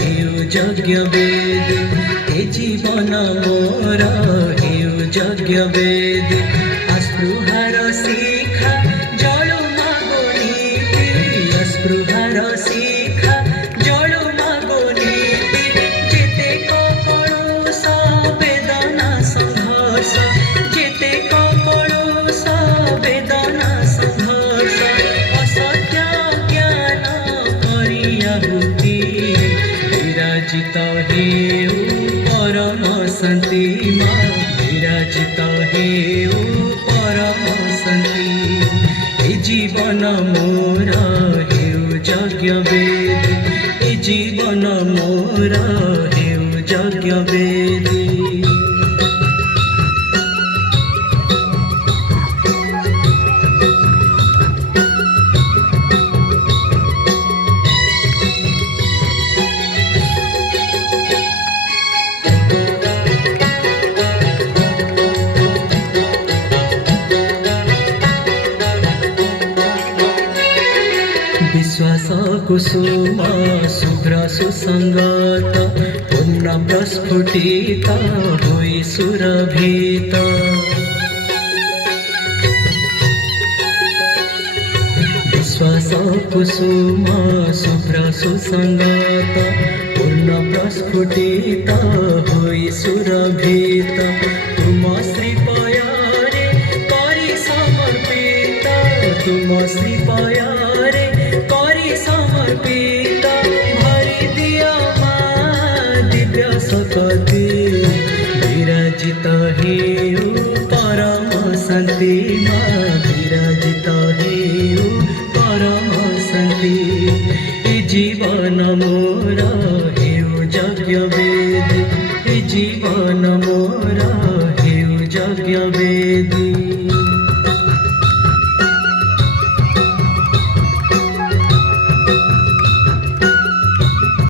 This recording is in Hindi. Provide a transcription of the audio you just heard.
हेउ यज्ञ वेद ए जीवन मोर हेउ यज्ञ वेद अस्पृहार शिखा जळु मागो नीति अस्पृहार शिखा जळु मागो नीति जेते कपळुष वेदना संघर्ष जेते कपळुष वेदना संघर्ष असत्य ज्ञान करियाहुति विराजित हेउ परम शांति मां विराजित हेउ परम शांति ए जीवन मोर हेउ यज्ञ वेद ए जीवन मोर हेउ यज्ञ वेद। विश्वास कुसुम शुभ्र सुसंगत पूर्ण प्रस्फुटित हुई सुरभित विश्वास कुसुम शुभ्र सुसंगत पूर्ण प्रस्फुटित हुई सुरभित तुम श्रीपयारे करि समर्पित तुम श्रीपयारे करि समर्पित भरि दिया मां दिव्य शक्ति विराजित हेउ परम शांति मां विराजित हेउ परम शांति ए जीवन मोर हेउ यज्ञ वेद ए जीवन मोर हेउ यज्ञ वेद।